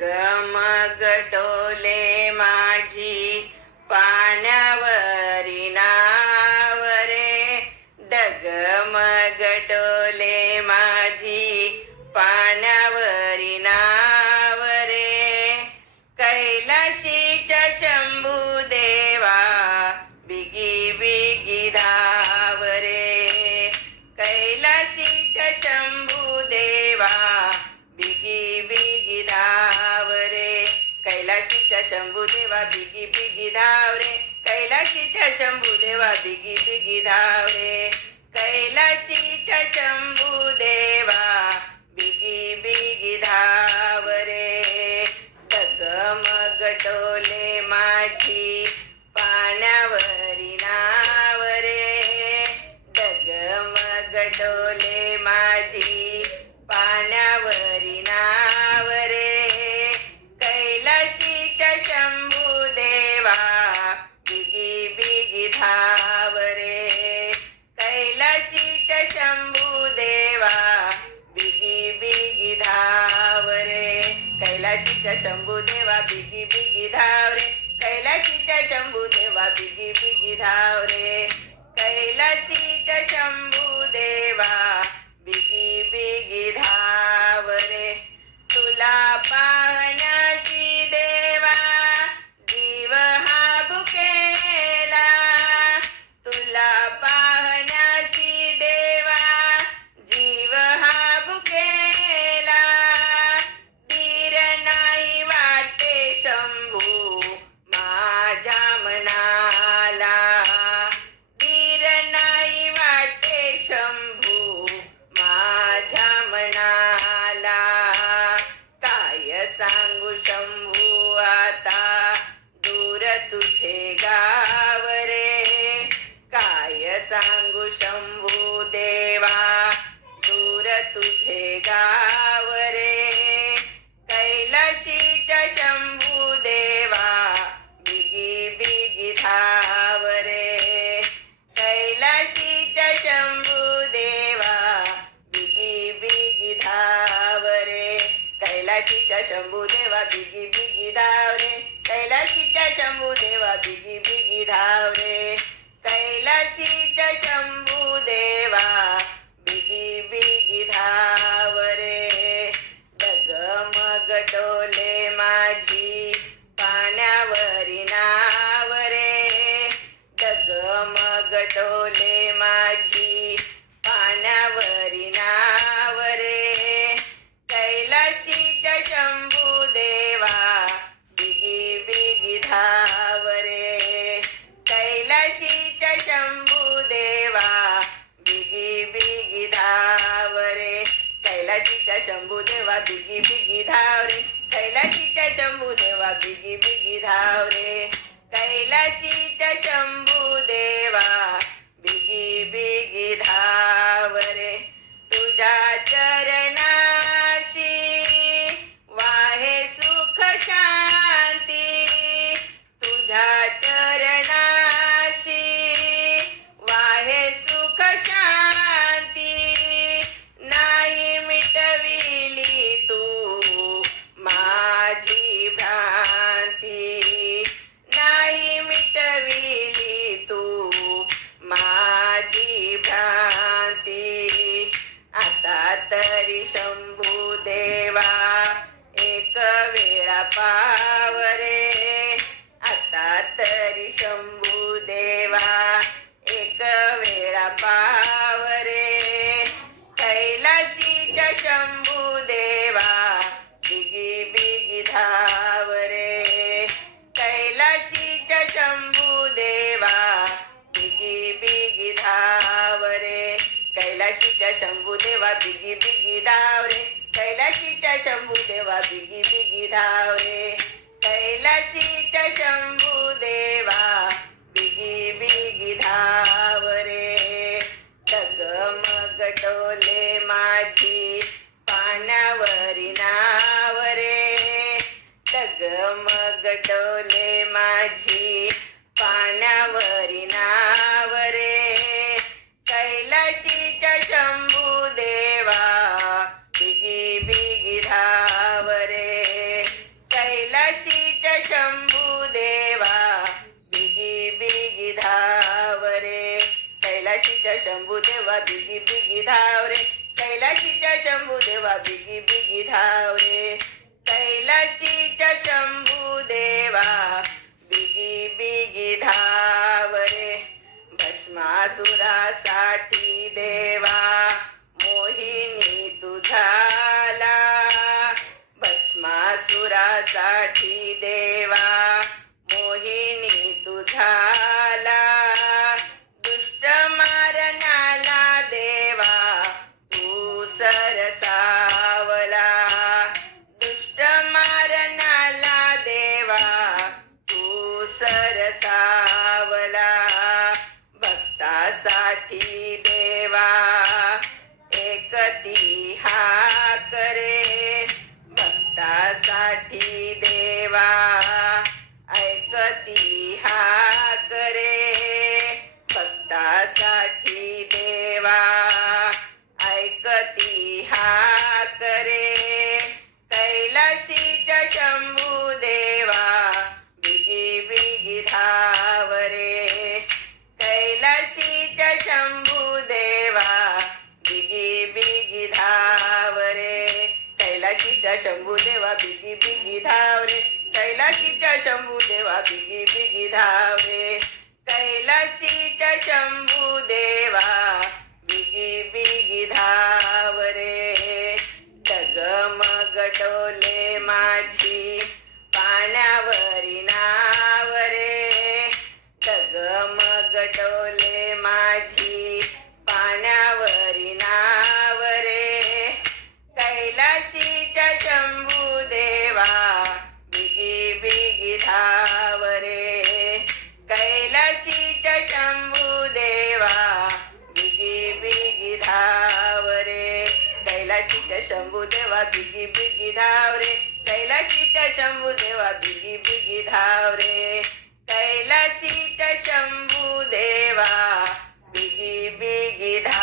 डगमग डोले माझी पाण्यावरी नाव रे, डगमग डोले माझी पाण्यावरी नाव रे. कैलाशीच्या शंभू देवा बिगी बिगी धाव रे, कैलाशीच्या शंभू देवा बिगी बिगी धाव रे, कैलाशीच्या शंभू देवा बिगी बिगी धाव रे, कैलाशीच्या शंभू देवा बिगी बिगी धाव रे, कैलाशीच्या शंभू देवा बिगी बिगी धाव रे. डगमग डोले माझी पाण्यावरी नाव रे, डगमग डोले माझी पाण्यावरी नाव रे, कैलाशीच्या शंभू देवा बिगी बिगी धाव रे, कैलाशीच्या शंभू देवा बिगी बिगी धाव रे, कैलाशीच्या शंभू देवा बिगी बिगी धाव रे, कैलाशीच्या शंभू देवा बिगी बिगी धाव रे, कैलाशीच्या शंभू देवा बिगी बिगी धाव रे. तुला पाहण्याशी देवा जीव हा भुकेला, तुला पाहण्याशी देवा जीव हा भुकेला, धीर नाही वाटे शंभू माझ्या मनाला, धीर नाही वाटे शंभू माझ्या मनाला. काय सांगू शंभू आता दूर तुझे गाव रे, काय सांगू शंभू देवा दूर तुझे गाव रे, कैलाशीच्या शंभू देवा बिगी बिगी धाव रे, कैलाशीच्या शंभू देवा बिगी बिगी धाव रे, कैलाशीच्या शंभू देवा बिगी बिगी धाव रे, कैलाशीच्या शंभू देवा बिगी बिगी धाव रे, कैलाशीच्या शंभू देवा बिगी बिगी धाव रे. डगमग डोले माझी पाण्यावरी नाव रे, डगमग डोले माझी पाण्यावरी नाव रे, कैलाशीच्या शंभू देवा बिगी बिगी धाव रे, कैलाशीच्या शंभू देवा बिगी बिगी धाव रे, कैलाशीच्या शंभू देवा बिगी बिगी धाव रे, कैलाशीच्या शंभू देवा बिगी बिगी धाव रे, कैलाशीच्या शंभू देवा बिगी बिगी धाव रे. तुझ्या चरणाशी वाहे सुख शांती, तुझ्या चरणाशी वाहे सुख शांती, नाही मिटविली तू माझी भ्रांती, नाही मिटविली तू माझी भ्रांती. आता तरी शंभू देवा एक वेळा पाव रे, आता तरी शंभू देवा एक वेळा पाव रे, कैलाशीच्या शंभू देवा बिगी बिगी धाव रे, कैलाशीच्या शंभू देवा बिगी बिगी धाव रे, कैलाशीच्या शंभू देवा बिगी बिगी धाव रे, कैलाशीच्या शंभू देवा बिगी बिगी धाव रे, कैलाशीच्या शंभू देवा बिगी बिगी धाव रे. डगमग डोले माझी पाण्यावरी नाव रे, डगमग डोले माझी पाण्यावरी नाव रे, कैलाशीच्या शंभू देवा बिगी बिगी धाव रे, कैलाशीच्या शंभू देवा बिगी बिगी धाव रे कैलाशीच्या शंभू देवा बिगी बिगी धाव रे कैलाशीच्या शंभू देवा बिगी बिगी धाव रे भस्मासुरासाठी देवा मोहिनी तुझाला भस्मासुरासाठी देवा मोहिनी तुझाला दुष्ट मारणाला देवा तू सरसावला दुष्ट मारणाला देवा तू सरसावला भक्तासाठी देवा एकती हाक रे भक्तासाठी देवा ऐकती हाक रे भक्तासाठी देवा ऐकती हाक रे कैलाशीच्या शंभू देवा बिगी बिगी धाव रे कैलाशीच्या शंभू देवा बिगी बिगी धाव रे कैलाशीच्या शंभू देवा बिगी बिगी धाव रे कैलाशीच्या शंभू देवा बिगी बिगी धाव रे कैलाशीच्या शंभू देवा बिगी बिगी धाव रे डगमग डोले माझी पाण्यावरी नाव रे डगमग डोले माझी पाण्यावरी नाव रे कैलाशीच्या शंभू देवा बिगी बिगी धाव रे कैलाशीच्या शंभू देवा बिगी बिगी धाव रे कैलाशीच्या शंभू देवा बिगी बिगी धाव रे कैलाशीच्या शंभू देवा बिगी बिगी धाव रे कैलाशीच्या शंभू देवा बिगी बिगी धाव